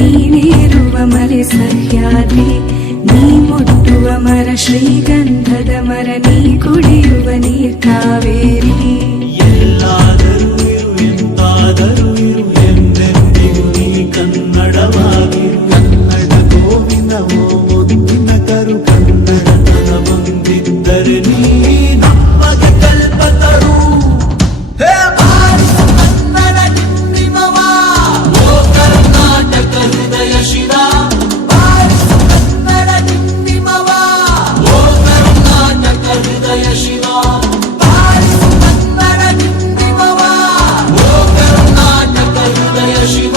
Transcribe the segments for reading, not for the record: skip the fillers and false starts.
ನೀನೇರುವ ಮಲೆ ಸಹ್ಯಾದ್ರಿ, ನೀ ಮುಟ್ಟುವ ಮರ ಶ್ರೀಗಂಧದ ಮರ, ನೀ ಕುಡಿಯುವ ನೀರ್ ಕಾವೇರಿ. ಎಲ್ಲಾದರೂ ಇರು ಎಂತಾದರೂ ಇರು ಎಂದೆಂದಿಗೂ ನೀ ಕನ್ನಡವಾಗಿರು. ಕನ್ನಡ ಗೋವಿನವೋ ಮುದ್ದಿನ ಕರು, ಕನ್ನಡತನ ಬಂದಿದ್ದರೆ ನೀ ನಮಗೆ ಕಲ್ಪತರು. ಹೇ ಬಾರಿಸು ಕನ್ನಡ ಡಿಂಡಿಮವ, ಓ ಕರ್ನಾಟಕ ಹೃದಯ ಶಿರ. ಬಾರಿಸು ಕನ್ನಡ ಡಿಂಡಿಮವ, ಓ ಕರ್ನಾಟಕ ಹೃದಯ ಶಿರ. ಬಾರಿಸು ಕನ್ನಡ ಡಿಂಡಿಮವ, ಓ ಕರ್ನಾಟಕ ಹೃದಯ ಶಿವ.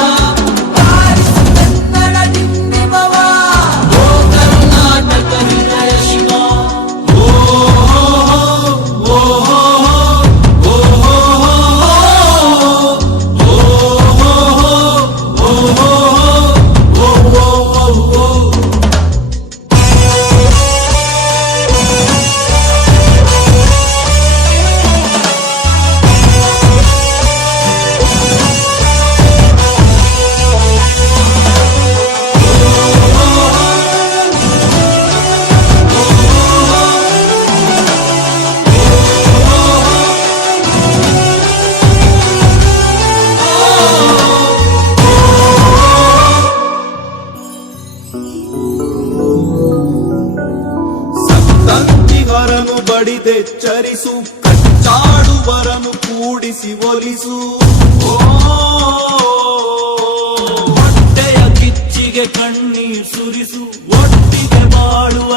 ಬಾರಿಸು ಕನ್ನಡ ಡಿಂಡಿಮವ, ಓ ಕರ್ನಾಟಕ ಹೃದಯ ಶಿವ. ಓ ಓ ಸಂತಂತಿಗರನು ಬಡಿದೆಚ್ಚರಿಸು, ಕಚ್ಚಾಡುವರನು ಕೂಡಿಸಿ ಒಲಿಸು. ಹೊಟ್ಟೆಯ ಕಿಚ್ಚಿಗೆ ಕಣ್ಣೀರ್ ಸುರಿಸು, ಒಟ್ಟಿಗೆ ಬಾಳುವ